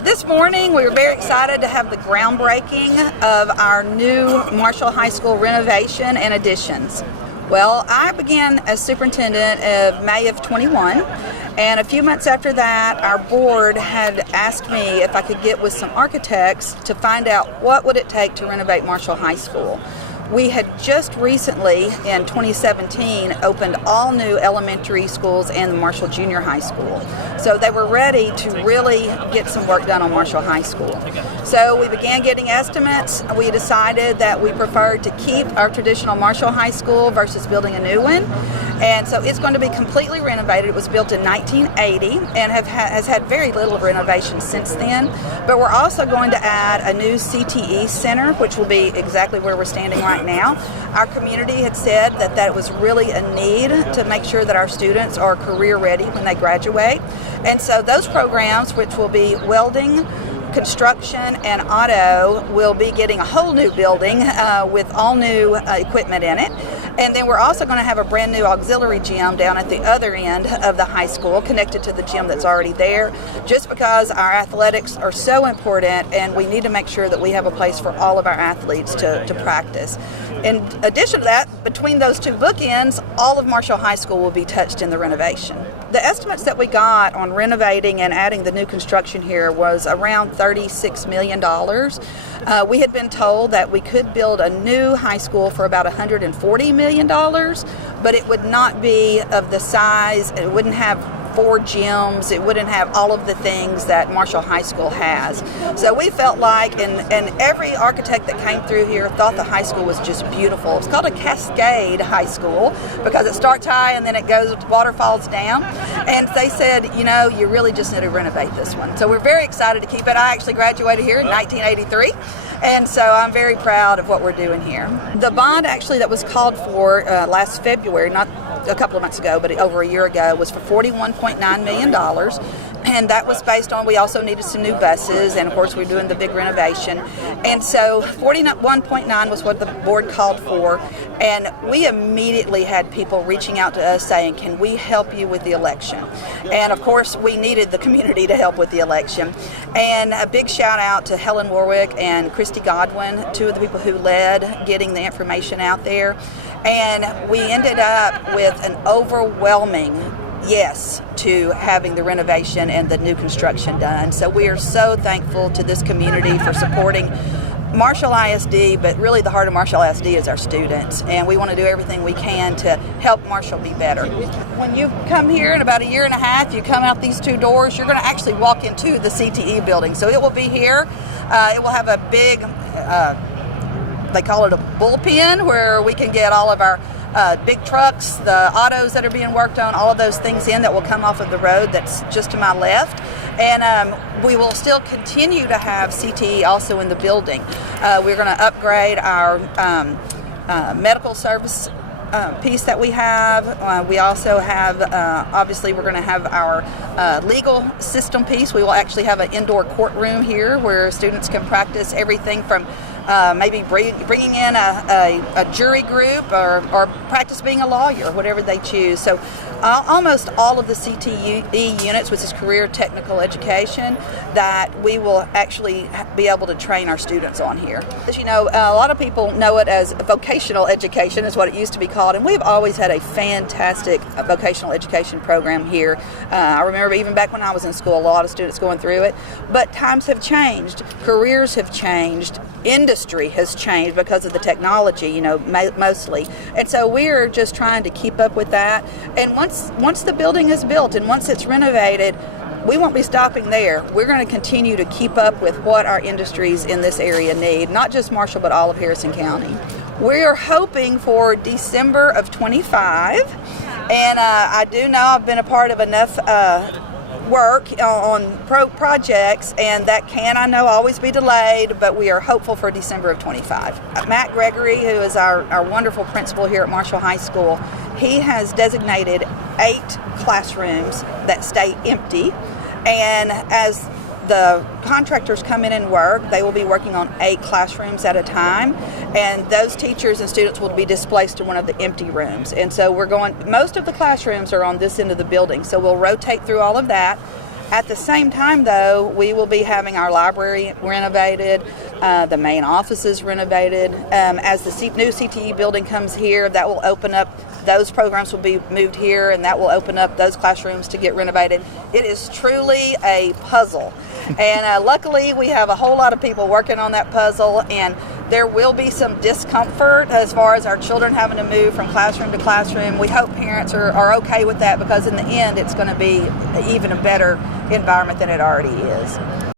This morning we were very excited to have the groundbreaking of our new Marshall High School renovation and additions. Well, I began as superintendent of May of 21, and a few months after that our board had asked me if I could get with some architects to find out what would it take to renovate Marshall High School. We had just recently, in 2017, opened all new elementary schools and the Marshall Junior High School. So they were ready to really get some work done on Marshall High School. So we began getting estimates. We decided that we preferred to keep our traditional Marshall High School versus building a new one. And so it's going to be completely renovated. It was built in 1980 and has had very little renovation since then. But we're also going to add a new CTE center, which will be exactly where we're standing right now. Our community had said that it was really a need to make sure that our students are career ready when they graduate. And so those programs, which will be welding, construction, and auto, will be getting a whole new building with all new equipment in it. And then we're also going to have a brand new auxiliary gym down at the other end of the high school connected to the gym that's already there, just because our athletics are so important and we need to make sure that we have a place for all of our athletes to practice. In addition to that, between those two bookends, all of Marshall High School will be touched in the renovation. The estimates that we got on renovating and adding the new construction here was around $36 million. We had been told that we could build a new high school for about $140 million, but it would not be of the size, it wouldn't have 4 gyms, it wouldn't have all of the things that Marshall High School has. So we felt like, and every architect that came through here thought the high school was just beautiful. It's called a Cascade High School because it starts high and then it goes, water falls down. And they said, you know, you really just need to renovate this one. So we're very excited to keep it. I actually graduated here in 1983. And so I'm very proud of what we're doing here. The bond actually that was called for last February, not a couple of months ago, but over a year ago, was for $41.9 million. And that was based on, we also needed some new buses, and of course we're doing the big renovation. And so 41.9 was what the board called for, and we immediately had people reaching out to us saying, can we help you with the election? And of course we needed the community to help with the election. And a big shout out to Helen Warwick and Christy Godwin, two of the people who led getting the information out there. And we ended up with an overwhelming yes to having the renovation and the new construction done. So we are so thankful to this community for supporting Marshall ISD, but really the heart of Marshall ISD is our students, and we want to do everything we can to help Marshall be better. When you come here in about a year and a half, you come out these two doors, you're going to actually walk into the CTE building. So it will be here. It will have a big, they call it a bullpen, where we can get all of our big trucks, the autos that are being worked on, all of those things in that will come off of the road that's just to my left. And we will still continue to have CTE also in the building. We're going to upgrade our medical service piece that we have. We also have, obviously we're going to have our legal system piece. We will actually have an indoor courtroom here where students can practice everything from maybe bringing in a jury group or practice being a lawyer, whatever they choose. So almost all of the CTE units, which is career technical education, that we will actually be able to train our students on here. As you know, a lot of people know it as vocational education is what it used to be called, and we've always had a fantastic vocational education program here. I remember even back when I was in school, a lot of students going through it, but times have changed, careers have changed, industry has changed because of the technology, you know, mostly. And so we're just trying to keep up with that. And once the building is built and once it's renovated, we won't be stopping there. We're going to continue to keep up with what our industries in this area need, not just Marshall, but all of Harrison County. We are hoping for December of 25. And I do know I've been a part of enough work on projects, and that can, I know, always be delayed, but we are hopeful for December of 25. Matt Gregory, who is our wonderful principal here at Marshall High School, he has designated 8 classrooms that stay empty, and as the contractors come in and work, they will be working on 8 classrooms at a time, and those teachers and students will be displaced to one of the empty rooms. And so most of the classrooms are on this end of the building, so we'll rotate through all of that. At the same time, though, we will be having our library renovated, the main offices renovated. As the new CTE building comes here, that will open up, those programs will be moved here, and that will open up those classrooms to get renovated. It is truly a puzzle. And luckily, we have a whole lot of people working on that puzzle, and there will be some discomfort as far as our children having to move from classroom to classroom. We hope parents are okay with that, because in the end, it's going to be even a better environment than it already is.